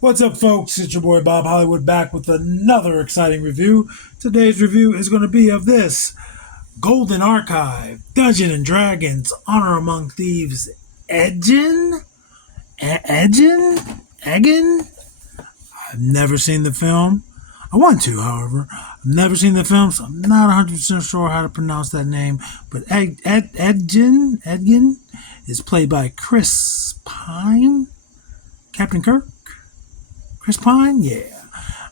What's up, folks? It's your boy Bob Hollywood back with another exciting review. Today's review is going to be of this Golden Archive, Dungeons and Dragons, Honor Among Thieves, Edgin? Edgin? I've never seen the film. I want to, however. I've never seen the film, so I'm not 100% sure how to pronounce that name. But Edgin is played by Chris Pine? Captain Kirk? Chris Pine? Yeah.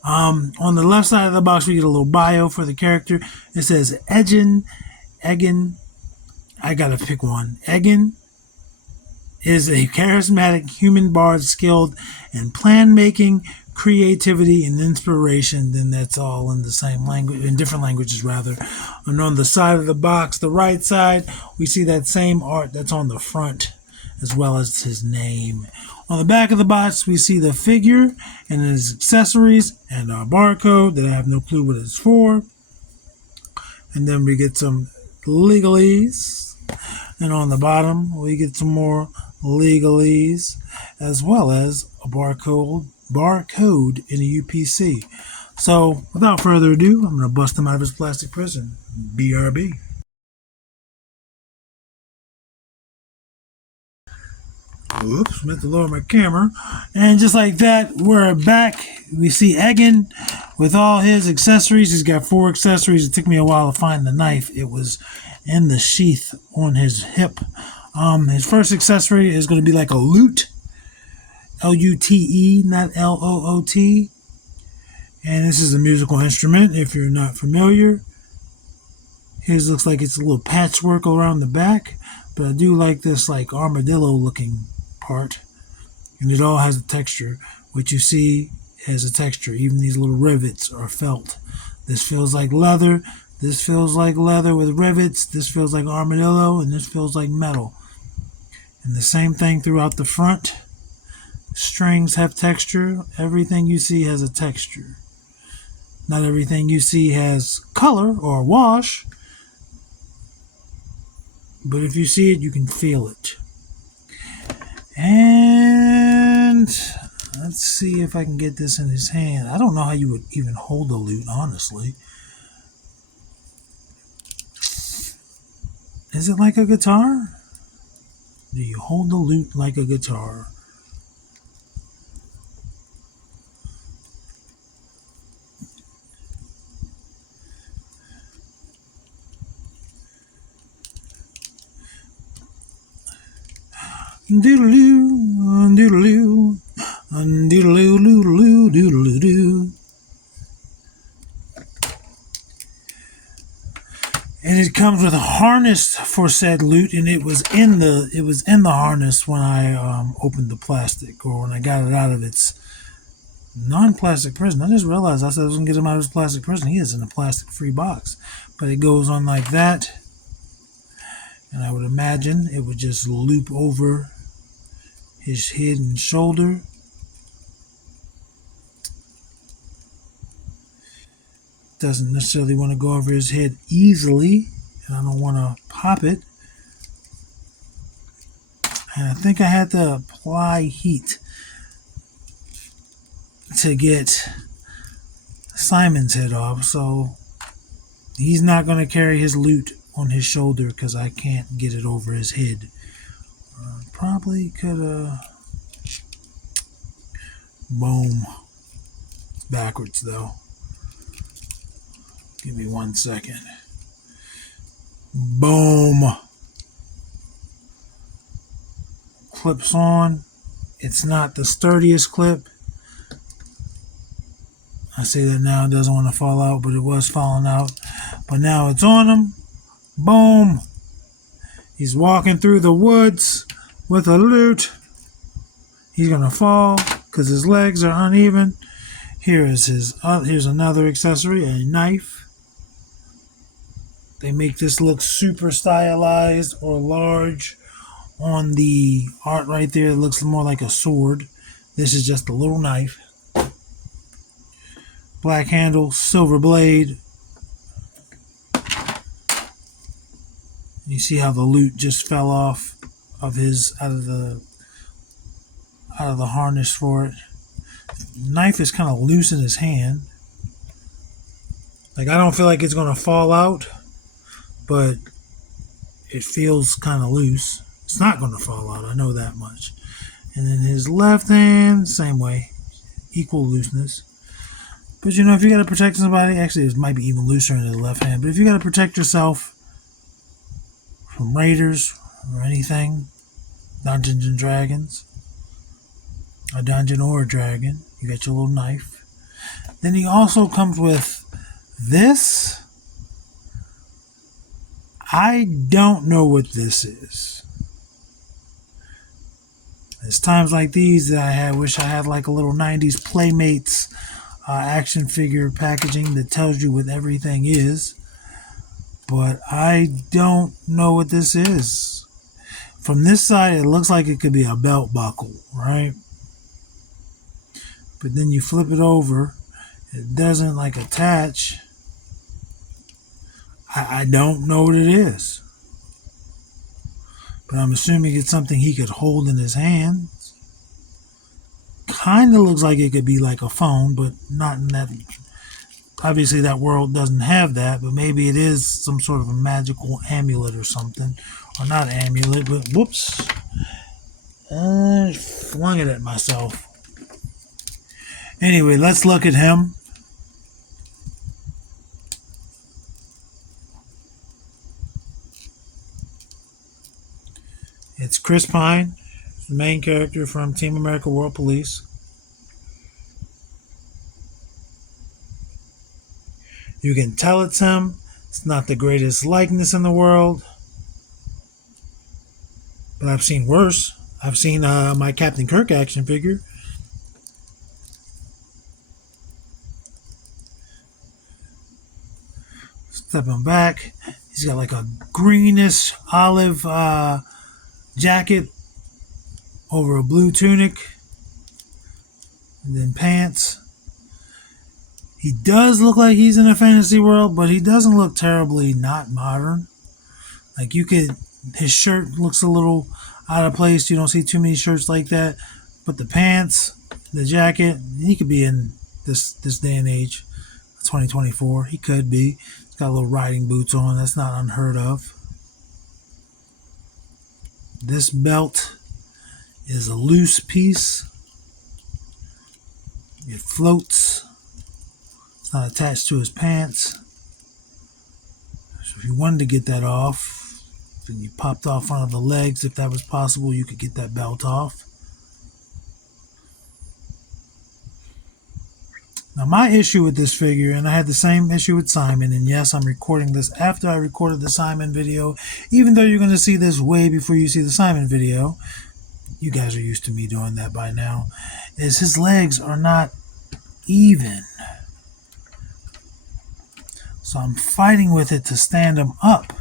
On the left side of the box, we get a little bio for the character. It says Edgin. I gotta pick one. Edgin is a charismatic human bard skilled in plan making, creativity, and inspiration. Then that's all in the same language, in different languages rather. And on the side of the box, the right side, we see that same art that's on the front, as well as his name. On the back of the box, we see the figure and his accessories and a barcode that I have no clue what it's for. And then we get some legalese. And on the bottom, we get some more legalese, as well as a barcode in a UPC. So, without further ado, I'm going to bust him out of his plastic prison. BRB. Oops, meant to lower my camera. And just like that, we're back. We see Edgin with all his accessories. He's got 4 accessories. It took me a while to find the knife. It was in the sheath on his hip. His first accessory is going to be like a lute. Lute, not Loot. And this is a musical instrument, if you're not familiar. His looks like it's a little patchwork around the back. But I do like this like armadillo looking part, and it all has a texture. What you see has a texture. Even these little rivets are felt. This feels like leather. This feels like leather with rivets. This feels like armadillo, and this feels like metal. And the same thing throughout the front. Strings have texture. Everything you see has a texture. Not everything you see has color or wash, but if you see it, you can feel it. And let's see if I can get this in his hand. I don't know how you would even hold a lute, honestly. Is it like a guitar? Do you hold the lute like a guitar? Doodle-doo, doodle-doo, doodle-doo, doodle-doo, doodle-doo. And it comes with a harness for said lute, and it was in the harness when I opened the plastic, or when I got it out of its non-plastic prison. I just realized I said I was gonna get him out of his plastic prison. He is in a plastic-free box, but it goes on like that, and I would imagine it would just loop over his head and shoulder. Doesn't necessarily want to go over his head easily, and I don't want to pop it. And I think I had to apply heat to get Simon's head off, so he's not going to carry his lute on his shoulder because I can't get it over his head. Probably could have. Boom. It's backwards though. Give me 1 second. Boom. Clips on. It's not the sturdiest clip. I say that now, it doesn't want to fall out, but it was falling out. But now it's on him. Boom. He's walking through the woods with a lute. He's going to fall because his legs are uneven. Here's another accessory, a knife. They make this look super stylized or large. On the art right there, it looks more like a sword. This is just a little knife. Black handle, silver blade. You see how the lute just fell off of his out of the harness for it. Knife is kind of loose in his hand. Like, I don't feel like it's going to fall out, but it feels kind of loose. It's not going to fall out, I know that much. And then his left hand, same way, equal looseness. But you know, if you got to protect somebody, actually it might be even looser in his left hand, but if you got to protect yourself from raiders or anything, Dungeons and Dragons, a dungeon or a dragon, you got your little knife. Then he also comes with this. I don't know what this is. There's times like these that I wish I had like a little 90s Playmates action figure packaging that tells you what everything is. But I don't know what this is. From this side, it looks like it could be a belt buckle, right? But then you flip it over, it doesn't like attach. I don't know what it is. But I'm assuming it's something he could hold in his hand. Kind of looks like it could be like a phone, but not in that. Obviously, that world doesn't have that, but maybe it is some sort of a magical amulet or something. Or not amulet, but whoops. I flung it at myself. Anyway, let's look at him. It's Chris Pine, the main character from Team America World Police. You can tell it's him. It's not the greatest likeness in the world. But I've seen worse. I've seen my Captain Kirk action figure. Stepping back. He's got like a greenish olive jacket over a blue tunic. And then pants. He does look like he's in a fantasy world, but he doesn't look terribly not modern. Like his shirt looks a little out of place. You don't see too many shirts like that. But the pants, the jacket, he could be in this day and age, 2024. He could be. He's got little riding boots on. That's not unheard of. This belt is a loose piece. It floats. It's not attached to his pants. So if you wanted to get that off, then you popped off one of the legs. If that was possible, you could get that belt off. Now, my issue with this figure, and I had the same issue with Simon, and yes, I'm recording this after I recorded the Simon video, even though you're going to see this way before you see the Simon video. You guys are used to me doing that by now. Is his legs are not even. So I'm fighting with it to stand him up.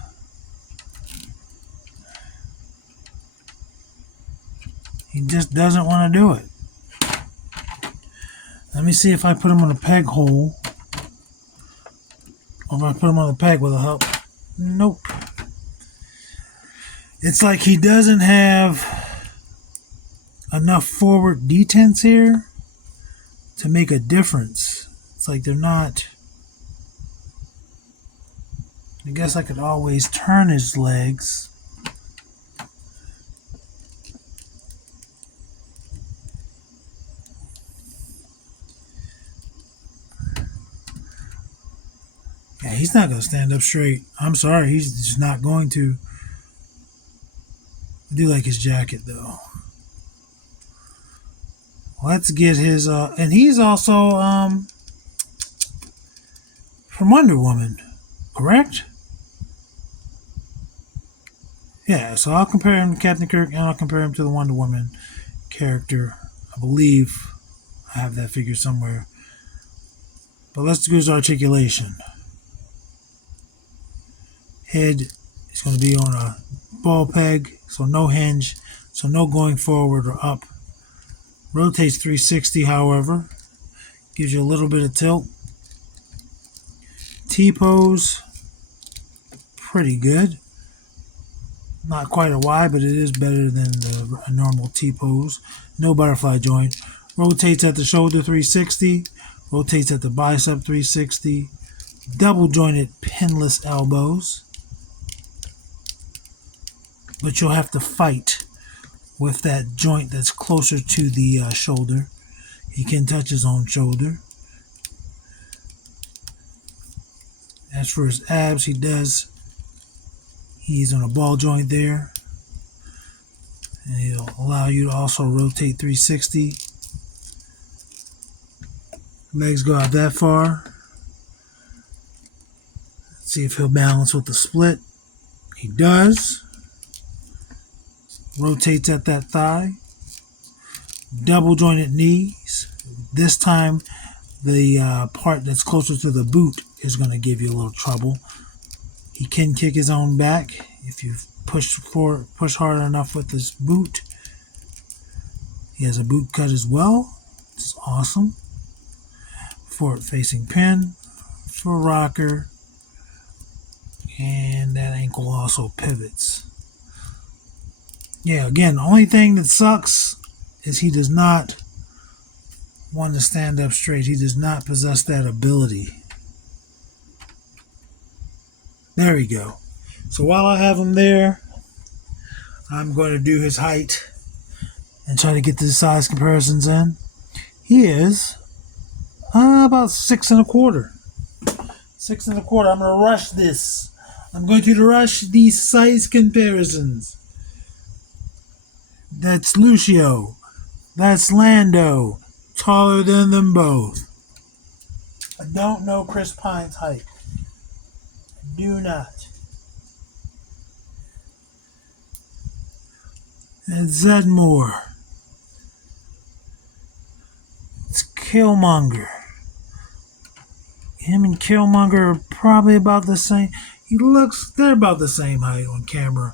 He just doesn't want to do it. Let me see if I put him on a peg hole. Or if I put him on the peg, will it help? Nope. It's like he doesn't have enough forward detents here to make a difference. It's like they're not. I guess I could always turn his legs. Yeah, he's not going to stand up straight. I'm sorry, he's just not going to. I do like his jacket, though. Let's get his, and he's also from Wonder Woman, correct? Yeah, so I'll compare him to Captain Kirk, and I'll compare him to the Wonder Woman character. I believe I have that figure somewhere. But let's do his articulation. Head is going to be on a ball peg, so no hinge, so no going forward or up. Rotates 360, however. Gives you a little bit of tilt. T-pose, pretty good. Not quite a Y, but it is better than a normal T-pose. No butterfly joint. rotates at the shoulder 360, rotates at the bicep 360, double jointed pinless elbows, but you'll have to fight with that joint that's closer to the shoulder. He can touch his own shoulder. As for his abs, he's on a ball joint there. And he'll allow you to also rotate 360. Legs go out that far. Let's see if he'll balance with the split. He does. Rotates at that thigh. Double jointed knees. This time the part that's closer to the boot is going to give you a little trouble. He can kick his own back if you push hard enough with his boot. He has a boot cut as well. It's awesome. Forward facing pin for rocker, and that ankle also pivots. Yeah, again, the only thing that sucks is he does not want to stand up straight. He does not possess that ability. There we go. So while I have him there, I'm going to do his height and try to get the size comparisons in. He is about 6'1". 6'1". I'm going to rush this. I'm going to rush these size comparisons. That's Lucio. That's Lando. Taller than them both. I don't know Chris Pine's height. I do not. And Zedmore. It's Killmonger. Him and Killmonger are probably about the same. They're about the same height on camera.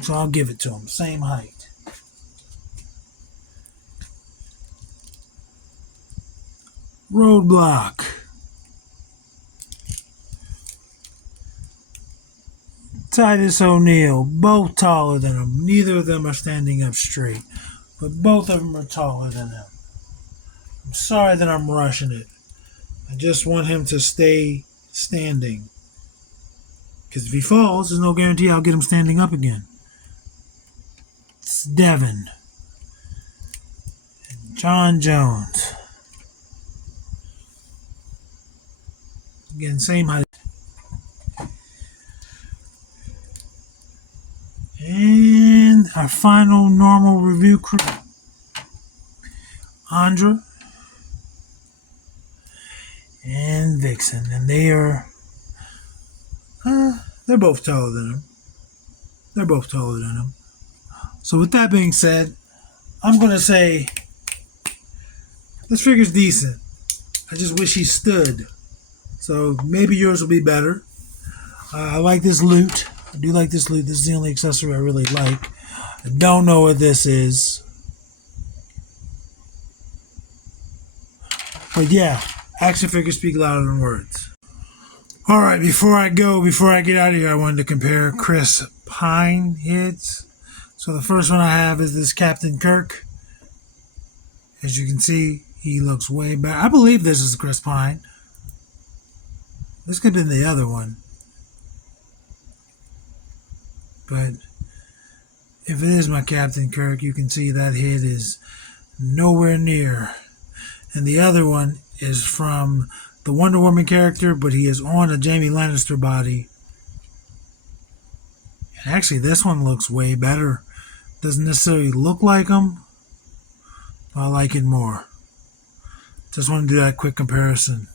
So I'll give it to him. Same height. Roadblock. Titus O'Neil, both taller than him. Neither of them are standing up straight, but both of them are taller than him. I'm sorry that I'm rushing it. I just want him to stay standing. Because if he falls, there's no guarantee I'll get him standing up again. It's Devin. And John Jones. Again, same height. And our final normal review crew. Andra and Vixen. And they're both taller than him. So with that being said, I'm going to say this figure's decent. I just wish he stood. So maybe yours will be better. I like this loot. I do like this loot. This is the only accessory I really like. I don't know what this is. But yeah, action figures speak louder than words. Alright, before I get out of here, I wanted to compare Chris Pine hits. So the first one I have is this Captain Kirk. As you can see, he looks way better. I believe this is Chris Pine. This could have been the other one. But if it is my Captain Kirk, you can see that hit is nowhere near. And the other one is from the Wonder Woman character, but he is on a Jaime Lannister body. And actually, this one looks way better. Doesn't necessarily look like him, but I like it more. Just want to do that quick comparison.